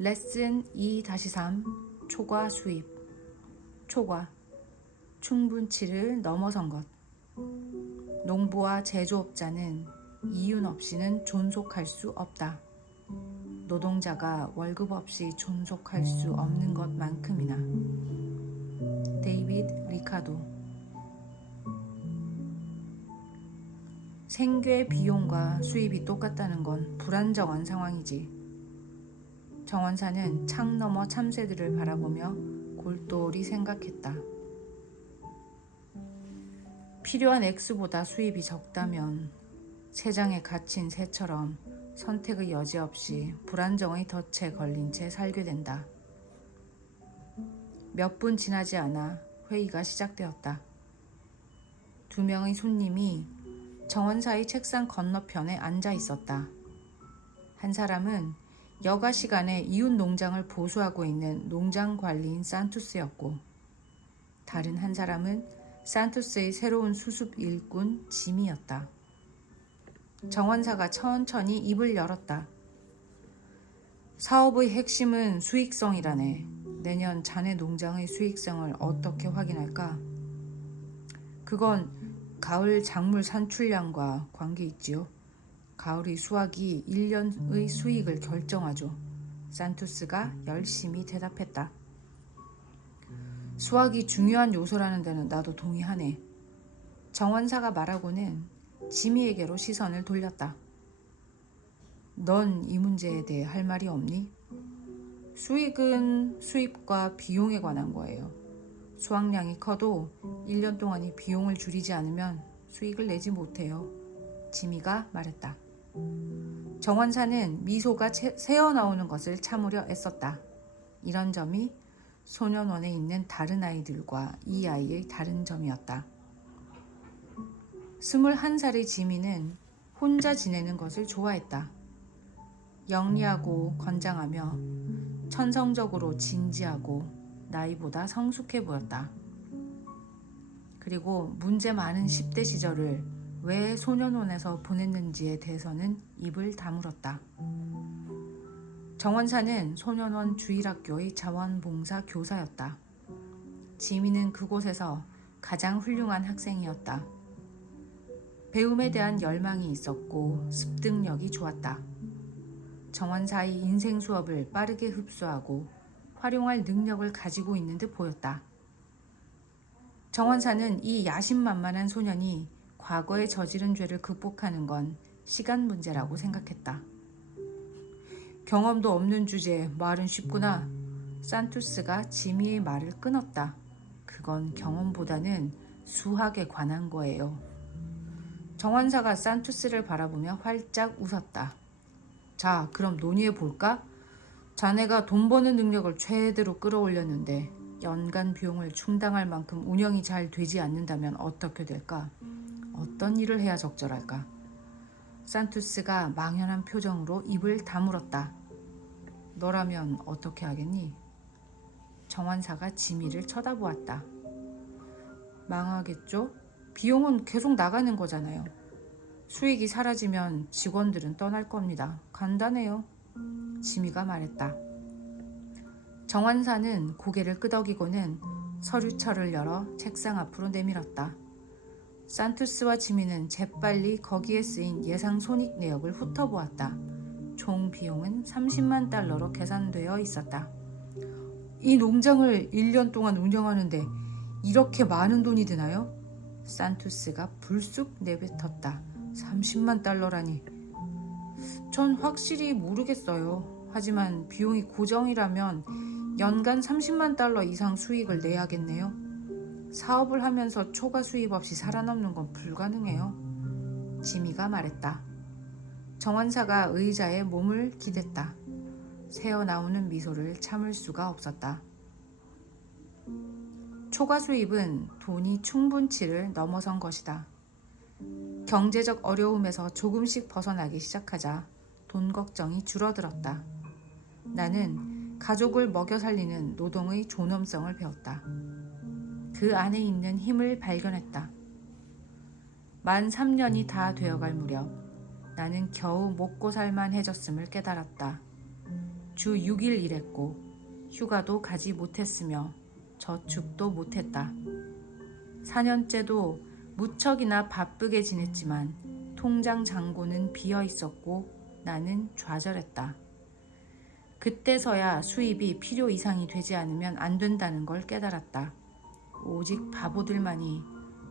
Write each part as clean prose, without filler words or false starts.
레슨 2-3 초과 수입. 초과, 충분치를 넘어선 것. 농부와 제조업자는 이윤 없이는 존속할 수 없다. 노동자가 월급 없이 존속할 수 없는 것만큼이나. 데이비드 리카도. 생계 비용과 수입이 똑같다는 건 불안정한 상황이지. 정원사는 창 너머 참새들을 바라보며 골똘히 생각했다. 필요한 액수보다 수입이 적다면 새장에 갇힌 새처럼 선택의 여지 없이 불안정의 덫에 걸린 채 살게 된다. 몇 분 지나지 않아 회의가 시작되었다. 2명의 손님이 정원사의 책상 건너편에 앉아 있었다. 한 사람은 여가 시간에 이웃 농장을 보수하고 있는 농장 관리인 산투스였고, 다른 한 사람은 산투스의 새로운 수습 일꾼 짐이었다. 정원사가 천천히 입을 열었다. 사업의 핵심은 수익성이라네. 내년 자네 농장의 수익성을 어떻게 확인할까? 그건 가을 작물 산출량과 관계 있지요. 가을의 수확이 1년의 수익을 결정하죠. 산투스가 열심히 대답했다. 수확이 중요한 요소라는 데는 나도 동의하네. 정원사가 말하고는 지미에게로 시선을 돌렸다. 넌 이 문제에 대해 할 말이 없니? 수익은 수입과 비용에 관한 거예요. 수확량이 커도 1년 동안이 비용을 줄이지 않으면 수익을 내지 못해요. 지미가 말했다. 정원사는 미소가 새어나오는 것을 참으려 애썼다. 이런 점이 소년원에 있는 다른 아이들과 이 아이의 다른 점이었다. 21살의 지미는 혼자 지내는 것을 좋아했다. 영리하고 건장하며 천성적으로 진지하고 나이보다 성숙해 보였다. 그리고 문제 많은 10대 시절을 왜 소년원에서 보냈는지에 대해서는 입을 다물었다. 정원사는 소년원 주일학교의 자원봉사 교사였다. 지미는 그곳에서 가장 훌륭한 학생이었다. 배움에 대한 열망이 있었고 습득력이 좋았다. 정원사의 인생 수업을 빠르게 흡수하고 활용할 능력을 가지고 있는 듯 보였다. 정원사는 이 야심만만한 소년이 과거에 저지른 죄를 극복하는 건 시간 문제라고 생각했다. 경험도 없는 주제에 말은 쉽구나. 산투스가 지미의 말을 끊었다. 그건 경험보다는 수학에 관한 거예요. 정원사가 산투스를 바라보며 활짝 웃었다. 자, 그럼 논의해 볼까? 자네가 돈 버는 능력을 최대로 끌어올렸는데 연간 비용을 충당할 만큼 운영이 잘 되지 않는다면 어떻게 될까? 어떤 일을 해야 적절할까? 산투스가 망연한 표정으로 입을 다물었다. 너라면 어떻게 하겠니? 정원사가 지미를 쳐다보았다. 망하겠죠? 비용은 계속 나가는 거잖아요. 수익이 사라지면 직원들은 떠날 겁니다. 간단해요. 지미가 말했다. 정원사는 고개를 끄덕이고는 서류철을 열어 책상 앞으로 내밀었다. 산투스와 지미는 재빨리 거기에 쓰인 예상 손익 내역을 훑어보았다. 총 비용은 30만 달러로 계산되어 있었다. 이 농장을 1년 동안 운영하는데 이렇게 많은 돈이 드나요? 산투스가 불쑥 내뱉었다. 30만 달러라니. 전 확실히 모르겠어요. 하지만 비용이 고정이라면 연간 30만 달러 이상 수익을 내야겠네요. 사업을 하면서 초과 수입 없이 살아남는 건 불가능해요. 지미가 말했다. 정원사가 의자에 몸을 기댔다. 새어나오는 미소를 참을 수가 없었다. 초과 수입은 돈이 충분치를 넘어선 것이다. 경제적 어려움에서 조금씩 벗어나기 시작하자 돈 걱정이 줄어들었다. 나는 가족을 먹여 살리는 노동의 존엄성을 배웠다. 그 안에 있는 힘을 발견했다. 만 3년이 다 되어갈 무렵 나는 겨우 먹고 살만해졌음을 깨달았다. 주 6일 일했고 휴가도 가지 못했으며 저축도 못했다. 4년째도 무척이나 바쁘게 지냈지만 통장 잔고는 비어 있었고 나는 좌절했다. 그때서야 수입이 필요 이상이 되지 않으면 안 된다는 걸 깨달았다. 오직 바보들만이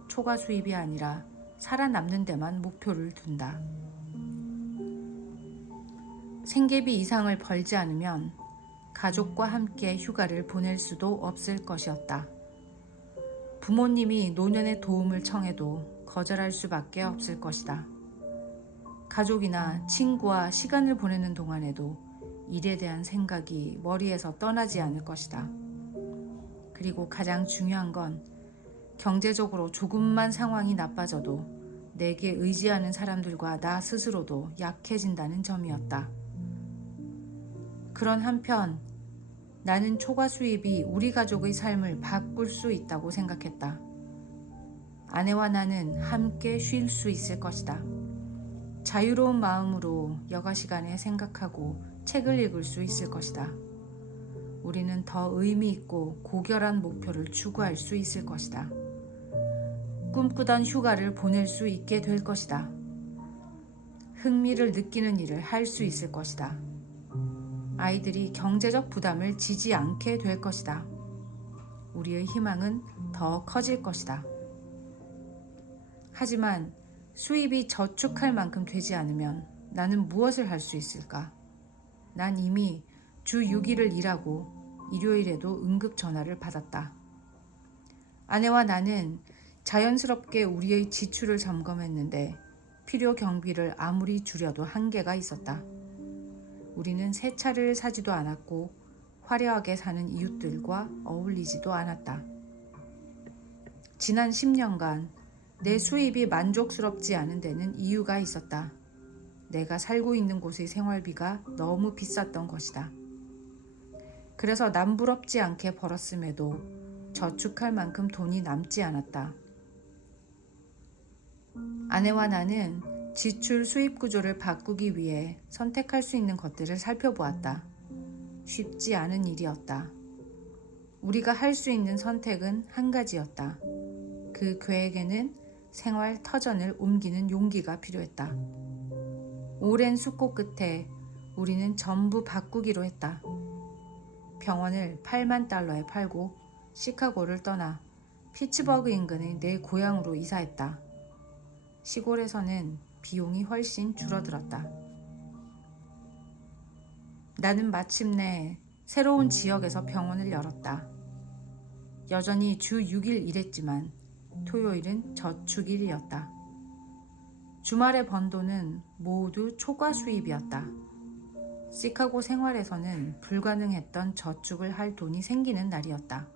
초과 수입이 아니라 살아남는 데만 목표를 둔다. 생계비 이상을 벌지 않으면 가족과 함께 휴가를 보낼 수도 없을 것이었다. 부모님이 노년의 도움을 청해도 거절할 수밖에 없을 것이다. 가족이나 친구와 시간을 보내는 동안에도 일에 대한 생각이 머리에서 떠나지 않을 것이다. 그리고 가장 중요한 건 경제적으로 조금만 상황이 나빠져도 내게 의지하는 사람들과 나 스스로도 약해진다는 점이었다. 그런 한편 나는 초과 수입이 우리 가족의 삶을 바꿀 수 있다고 생각했다. 아내와 나는 함께 쉴 수 있을 것이다. 자유로운 마음으로 여가 시간에 생각하고 책을 읽을 수 있을 것이다. 우리는 더 의미 있고 고결한 목표를 추구할 수 있을 것이다. 꿈꾸던 휴가를 보낼 수 있게 될 것이다. 흥미를 느끼는 일을 할 수 있을 것이다. 아이들이 경제적 부담을 지지 않게 될 것이다. 우리의 희망은 더 커질 것이다. 하지만 수입이 저축할 만큼 되지 않으면 나는 무엇을 할 수 있을까? 난 이미 주 6일을 일하고 일요일에도 응급 전화를 받았다. 아내와 나는 자연스럽게 우리의 지출을 점검했는데 필요 경비를 아무리 줄여도 한계가 있었다. 우리는 새 차를 사지도 않았고 화려하게 사는 이웃들과 어울리지도 않았다. 지난 10년간 내 수입이 만족스럽지 않은 데는 이유가 있었다. 내가 살고 있는 곳의 생활비가 너무 비쌌던 것이다. 그래서 남부럽지 않게 벌었음에도 저축할 만큼 돈이 남지 않았다. 아내와 나는 지출 수입 구조를 바꾸기 위해 선택할 수 있는 것들을 살펴보았다. 쉽지 않은 일이었다. 우리가 할 수 있는 선택은 한 가지였다. 그 계획에는 생활 터전을 옮기는 용기가 필요했다. 오랜 숙고 끝에 우리는 전부 바꾸기로 했다. 병원을 $80,000에 팔고 시카고를 떠나 피츠버그 인근의 내 고향으로 이사했다. 시골에서는 비용이 훨씬 줄어들었다. 나는 마침내 새로운 지역에서 병원을 열었다. 여전히 주 6일 일했지만 토요일은 저축일이었다. 주말에 번 돈은 모두 초과 수입이었다. 시카고 생활에서는 불가능했던 저축을 할 돈이 생기는 날이었다.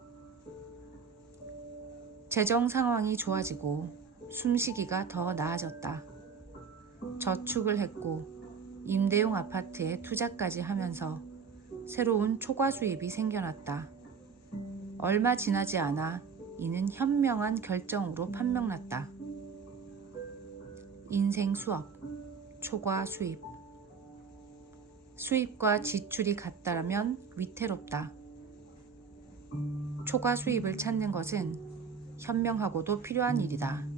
재정 상황이 좋아지고 숨쉬기가 더 나아졌다. 저축을 했고 임대용 아파트에 투자까지 하면서 새로운 초과 수입이 생겨났다. 얼마 지나지 않아 이는 현명한 결정으로 판명났다. 인생 수업, 초과 수입. 수입과 지출이 같다라면 위태롭다. 초과 수입을 찾는 것은 현명하고도 필요한 일이다.